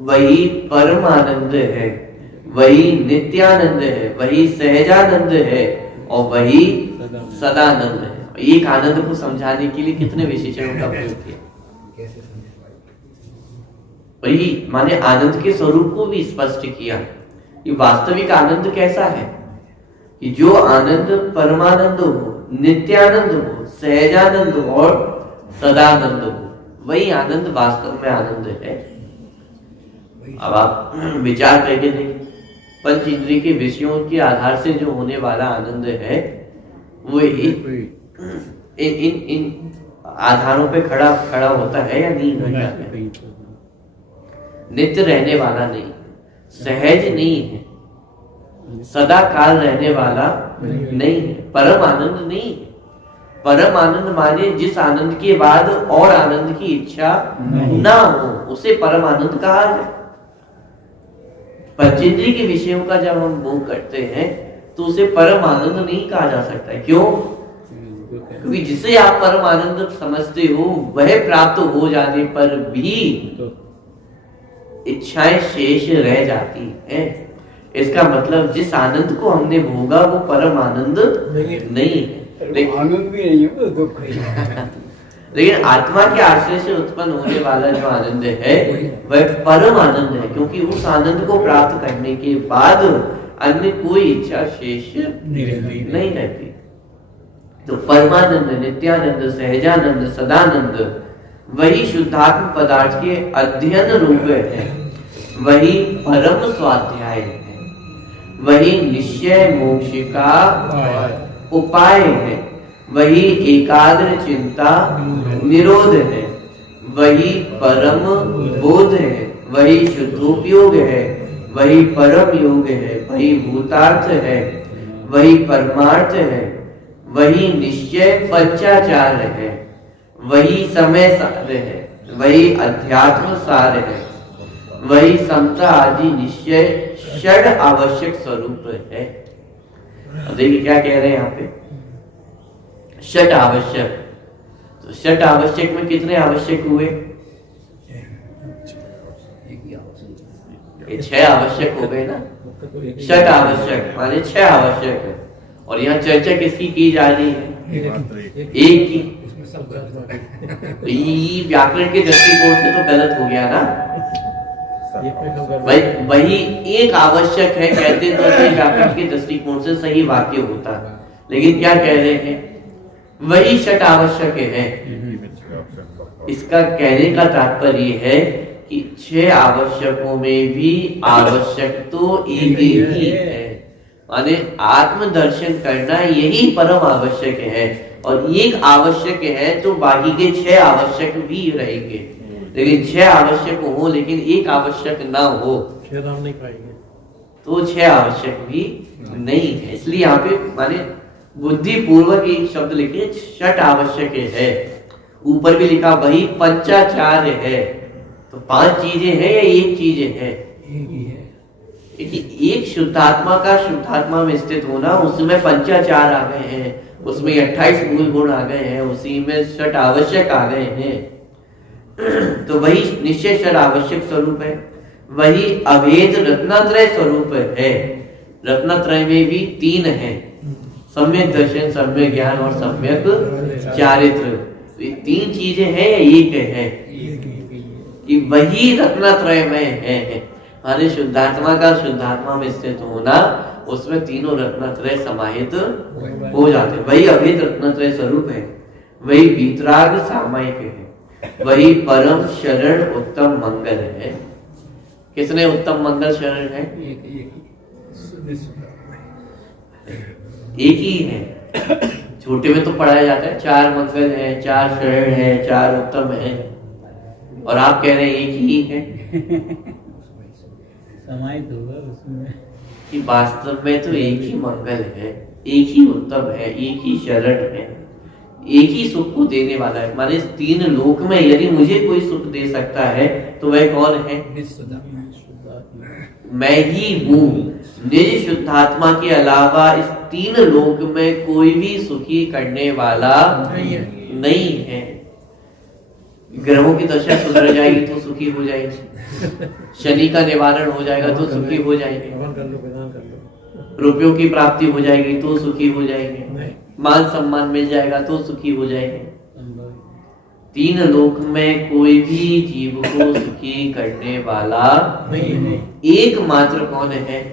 वही परम आनंद है, वही नित्यानंद है, वही सहजानंद है और वही सदानंद है। एक आनंद को समझाने के लिए कितने विशेषणों का प्रयोग किया। वही माने आनंद के स्वरूप को भी स्पष्ट किया कि वास्तविक आनंद कैसा है, कि जो आनंद परमानंद हो, नित्यानंद हो, सहजानंद हो और सदानंद हो, वही आनंद वास्तव में आनंद है। अब आप विचार करके देखिए, पंच इंद्रिय के विषयों के आधार से जो होने वाला आनंद है वो इन आधारों पे खड़ा होता है या नहीं होता है। नित्य रहने वाला नहीं, सहज नहीं है, सदा काल रहने वाला नहीं है, परम आनंद नहीं है। परम आनंद माने जिस आनंद के बाद और आनंद की इच्छा ना हो उसे परम आनंद कहा जाए। पंचेंद्रिय के विषयों का जब हम भोग करते हैं तो उसे परम आनंद नहीं कहा जा सकता है। क्यों? क्योंकि जिसे आप परम आनंद समझते हो वह प्राप्त हो जाने पर भी इच्छाएं शेष रह जाती हैं। इसका मतलब जिस आनंद को हमने भोगा वो परम आनंद नहीं है। लेकिन आनंद भी नहीं है, वो दुख है। लेकिन आत्मा के आश्रय से उत्पन्न होने वाला जो आनंद है वह परम आनंद है, क्योंकि उस आनंद को प्राप्त करने के बाद अन्य कोई इच्छा शेष नहीं रहती। तो परमानंद, नित्यानंद, सहजानंद, सदानंद वही शुद्धात्म पदार्थ के अध्ययन रूप है, वही परम स्वाध्याय है, वही निश्चय मोक्ष का उपाय है, वही एकाग्र चिंता निरोध है, वही परम बोध है, वही शुद्धोपयोग है, वही परम योग है, वही भूतार्थ है, वही परमार्थ है, वही निश्चय पंचाचार है, वही समय सार है, वही अध्यात्म सार है, वही समता आदि निश्चय षड आवश्यक स्वरूप है। देखिए क्या कह रहे हैं यहाँ पे, षट आवश्यक। तो षट आवश्यक में कितने आवश्यक हुए? ये 6 आवश्यक हो गए ना। षट आवश्यक माने 6 आवश्यक है। और यहाँ चर्चा किसकी की जा रही है? एक की। व्याकरण के दृष्टिकोण से तो गलत हो गया ना। वही एक आवश्यक है कहते तो व्याकरण के दृष्टिकोण से सही वाक्य होता, लेकिन क्या कह रहे हैं? वही षट आवश्यक है। इसका कहने का तात्पर्य है कि 6 आवश्यकों में भी आवश्यक तो एक ही है, माने आत्मदर्शन करना यही परम आवश्यक है। और एक आवश्यक है तो बाकी के 6 आवश्यक भी रहेंगे। लेकिन 6 आवश्यक हो लेकिन एक आवश्यक ना हो नहीं पाएंगे तो 6 आवश्यक भी नहीं है। इसलिए यहाँ पे माने बुद्धि पूर्वक एक शब्द लिखे षट आवश्यक है। ऊपर भी लिखा वही पंचाचार है। तो 5 चीजें हैं या एक चीज है? एक शुद्धात्मा का शुद्धात्मा में स्थित होना, उसमें पंचाचार आ गए हैं, उसमें 28 मूल गुण आ गए हैं, उसी में षट आवश्यक आ गए हैं। तो वही निश्चय षट आवश्यक स्वरूप है, वही अभेद रत्नात्रय स्वरूप है। रत्नात्रय में भी 3 है, सम्यक दर्शन, सम्यक ज्ञान और सम्यक चारित्र। तो ये 3 चीजें हैं या एक है? कि वही रत्नात्रय में है। माने शुद्धात्मा का शुद्धात्मा में स्थित होना, उसमें तीनों रत्नात्रय समाहित हो जाते। वही अभेद रत्नात्रय स्वरूप है, वही वीतराग सामायिक है, वही परम शरण उत्तम मंगल है। किसने उत्तम मंगल शरण है? एक ही है। छोटे में तो पढ़ाया जाता है 4 मंगल है, 4 शरण है, 4 उत्तम है। और आप कह रहे हैं एक ही है समाहित होगा उसमें। कि वास्तव में तो एक ही मंगल है, एक ही उत्तम है, एक ही शरण है, एक ही सुख को देने वाला है। माने इस तीन लोक में यदि मुझे कोई सुख दे सकता है तो वह कौन है? मैं ही हूँ। निज शुद्धात्मा के अलावा इस तीन लोक में कोई भी सुखी करने वाला नहीं है। ग्रहों की दशा सुधर जाएगी तो सुखी हो जाएगी, शनि का निवारण हो जाएगा तो सुखी हो जाएंगे, हवन कर लो, विधान कर लो। रुपयों की प्राप्ति हो जाएगी तो सुखी हो जाएंगे, मान सम्मान मिल जाएगा तो सुखी हो जाएंगे। तीन लोक में कोई भी जीव को सुखी करने वाला एकमात्र कौन है?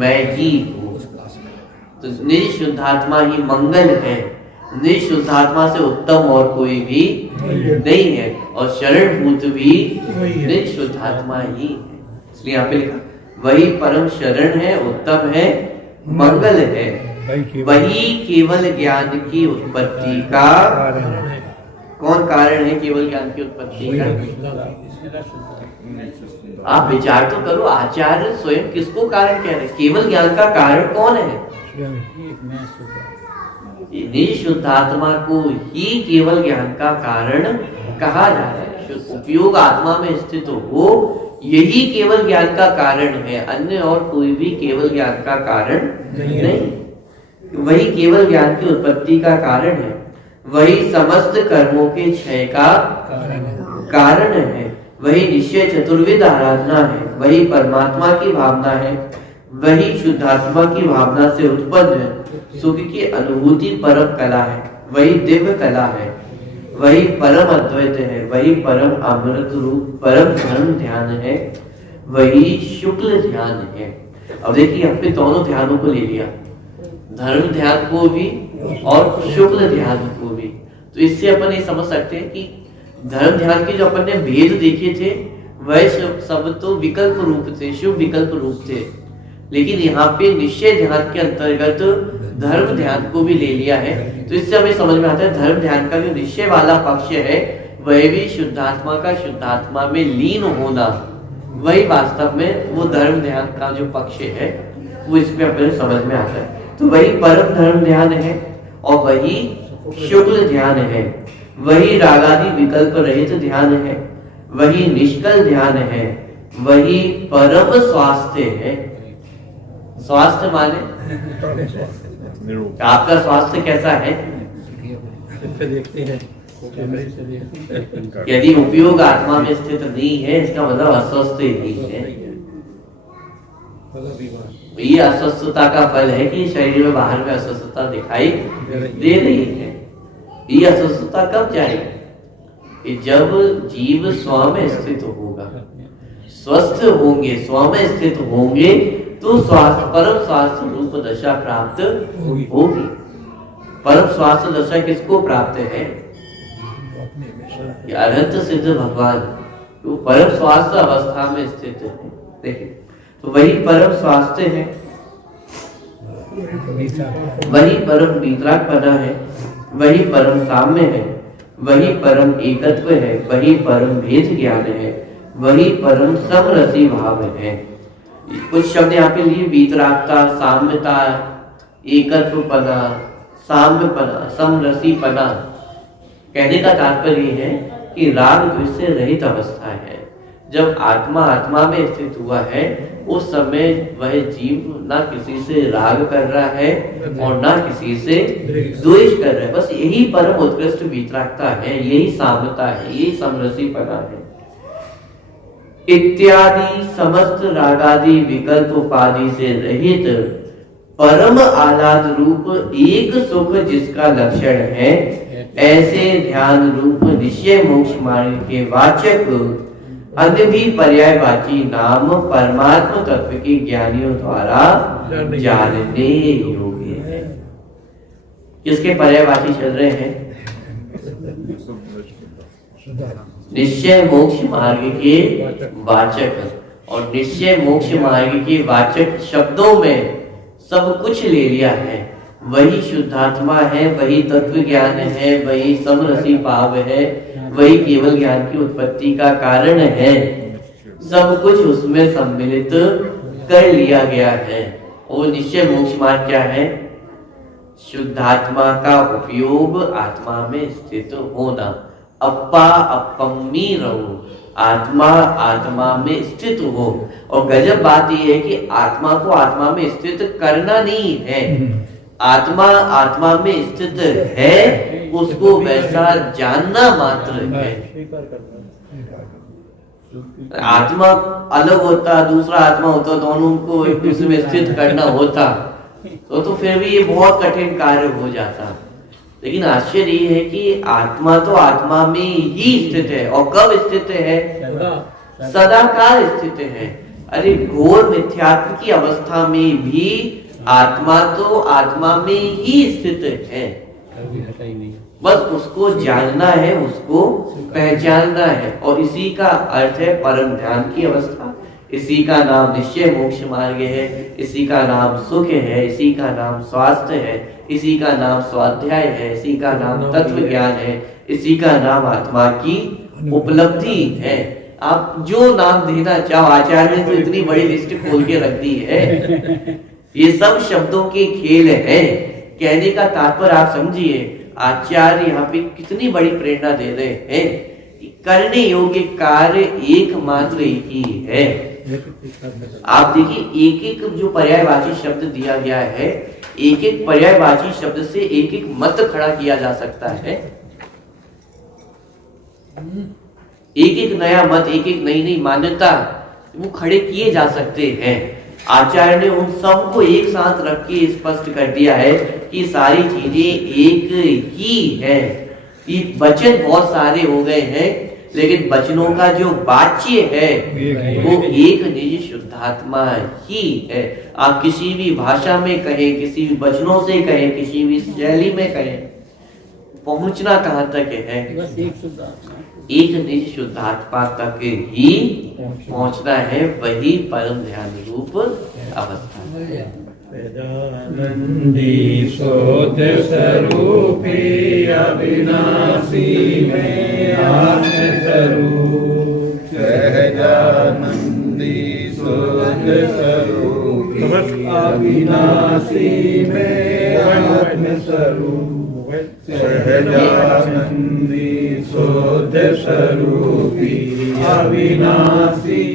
मैं ही हूँ। तो निज शुद्धात्मा ही मंगल है, निज शुद्धात्मा से उत्तम और कोई भी नहीं है, और शरणभूत भी निज शुद्धात्मा ही है। इसलिए यहाँ पे लिखा वही परम शरण है, उत्तम है, मंगल है, वही केवल ज्ञान की उत्पत्ति का कौन कारण है? केवल ज्ञान की उत्पत्ति का। आप विचार तो करो, आचार्य स्वयं किसको कारण कह रहे हैं? केवल ज्ञान का कारण कौन है? निज शुद्धात्मा को ही केवल ज्ञान का कारण कहा जा रहा है। उपयोग आत्मा में स्थित हो, यही केवल ज्ञान का कारण है, अन्य और कोई भी केवल ज्ञान का कारण नहीं। वही केवल ज्ञान की उत्पत्ति का कारण है, वही समस्त कर्मों के क्षय का कारण है, वही निश्चय चतुर्विध आराधना है, वही परमात्मा की भावना है, वही शुद्धात्मा की भावना से उत्पन्न सुख की अनुभूति परम कला है, वही दिव्य कला है, वही परम अद्वैत है, वही परम अमृत रूप परम धर्म ध्यान है, वही शुक्ल ध्यान है। अब देखिए हमने दोनों ध्यानों को ले लिया, धर्म ध्यान को भी और शुक्ल ध्यान को भी। तो इससे अपन ये समझ सकते हैं कि धर्म ध्यान के जो अपन ने भेद देखे थे वह सब तो विकल्प रूप थे, शुभ विकल्प रूप थे, लेकिन यहाँ पे निश्चय ध्यान के अंतर्गत धर्म ध्यान को भी ले लिया है। तो इससे हमें समझ में आता है धर्म ध्यान का जो निश्चय वाला पक्ष है वह भी शुद्धात्मा का शुद्धात्मा में लीन होना, वही वास्तव में वो धर्म ध्यान का जो पक्ष है वो इसमें अपने समझ में आता है। तो वही परम धर्म ध्यान है और वही शुक्ल ध्यान है, वही रागादि विकल्प रहित ध्यान है, वही निष्कल ध्यान है, वही परम स्वास्थ्य है। स्वास्थ्य माने आपका स्वास्थ्य कैसा है? देखते हैं यदि उपयोग आत्मा में स्थित नहीं है इसका मतलब अस्वस्थ ही है। ये अस्वस्थता का फल है कि शरीर में बाहर में अस्वस्थता दिखाई दे रही है। ये अस्वस्थता कब जाएगी? जब जीव स्व में स्थित होगा, स्वस्थ होंगे, स्व में स्थित होंगे तो स्वास्थ्य परम स्वास्थ्य रूप दशा प्राप्त होगी। परम स्वास्थ्य दशा किसको प्राप्त है? अनंत सिद्ध भगवान तो परम स्वास्थ्य अवस्था में स्थित है। देखिए तो वही परम स्वास्थ्य है, वही परम वितरागपना है, वही परम साम्य है, वही परम एकत्व है, वही परम भेद ज्ञान है, वही परम समरसी भाव है। कुछ शब्द यहाँ पे लिए, वीतरागता, साम्यता, एकत्वपना, साम्यपना, समरसीपना। कहने का तात्पर्य है कि राग द्वेष से रहित अवस्था है। जब आत्मा आत्मा में स्थित हुआ है उस समय वह जीव ना किसी से राग कर रहा है और ना किसी से द्वेष कर रहा है। बस यही परम उत्कृष्ट वीतरागता है, यही साम्यता है, यही समरसीपना है। इत्यादि समस्त रागादि विकल्प उपाधि से रहित परम आह्लाद रूप एक सुख जिसका लक्षण है, ऐसे ध्यान रूप निश्चय मोक्ष मार्ग के वाचक अन्य भी पर्यायवाची नाम परमात्म तत्व के ज्ञानियों द्वारा जानने योग्य है। किसके पर्यायवाची चल रहे हैं? निश्चय मोक्ष मार्ग के वाचक। और निश्चय मोक्ष मार्ग के वाचक शब्दों में सब कुछ ले लिया है। वही शुद्धात्मा है, वही तत्व ज्ञान है, वही समरसी भाव है, वही केवल ज्ञान की उत्पत्ति का कारण है। सब कुछ उसमें सम्मिलित कर लिया गया है। और निश्चय मोक्ष मार्ग क्या है? शुद्धात्मा का उपयोग आत्मा में स्थित होना। अप्पा अप्पम्मी रहो, आत्मा आत्मा में स्थित हो। और गजब बात यह है कि आत्मा को आत्मा में स्थित करना नहीं है, आत्मा आत्मा में स्थित है, उसको वैसा जानना मात्र है। आत्मा अलग होता, दूसरा आत्मा होता, दोनों को एक दूसरे में स्थित करना होता तो फिर भी ये बहुत कठिन कार्य हो जाता। लेकिन आश्चर्य ये है कि आत्मा तो आत्मा में ही स्थित है। और कब स्थित है? सदाकाल स्थित है। अरे घोर मिथ्यात्व की अवस्था में भी आत्मा तो आत्मा में ही स्थित है। बस उसको जानना है, उसको पहचानना है। और इसी का अर्थ है परम ध्यान की अवस्था। इसी का नाम निश्चय मोक्ष मार्ग है, इसी का नाम सुख है, इसी का नाम स्वास्थ्य है, इसी का नाम स्वाध्याय है, इसी का नाम तत्व ज्ञान है, इसी का नाम आत्मा की उपलब्धि है। आप जो नाम देना चाहो, आचार्य ने तो इतनी बड़ी लिस्ट खोल के रख दी है। ये सब शब्दों के खेल है। कहने का तात्पर्य आप समझिए, आचार्य यहाँ पे कितनी बड़ी प्रेरणा दे रहे हैं। करने योग्य कार्य एकमात्र एक ही है। आप देखिए, एक एक जो पर्यायवाची शब्द दिया गया है, एक एक पर्यायवाची शब्द से एक एक मत खड़ा किया जा सकता है। एक एक नया मत, एक एक नई नई मान्यता वो खड़े किए जा सकते हैं। आचार्य ने उन सब को एक साथ रख के स्पष्ट कर दिया है कि सारी चीजें एक ही है। ये वचन बहुत सारे हो गए हैं, लेकिन वचनों का जो वाच्य है वो एक निज शुद्धात्मा ही है। आप किसी भी भाषा में कहें, किसी भी वचनों से कहें, किसी भी शैली में कहें, पहुंचना कहां तक है? एक निज शुद्धात्मा तक ही पहुंचना है। वही परम ध्यान रूप अवस्था है। नंदी सोत स्वरूपी अविनाशी में आत्म स्वरूप, सहजानंदी सोत स्वरूपी अविनाशी में आत्म स्वरूप, सहजानंदी सोत स्वरूपी अविनाशी